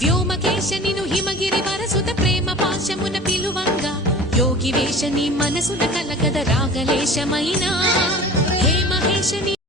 వ్యోమకేశనిను హిమగిరి వరసుత ప్రేమ పాశమున పిలువంగా యోగి వేషని మనసున కలగద రాగలేశమైనా హే మహేశని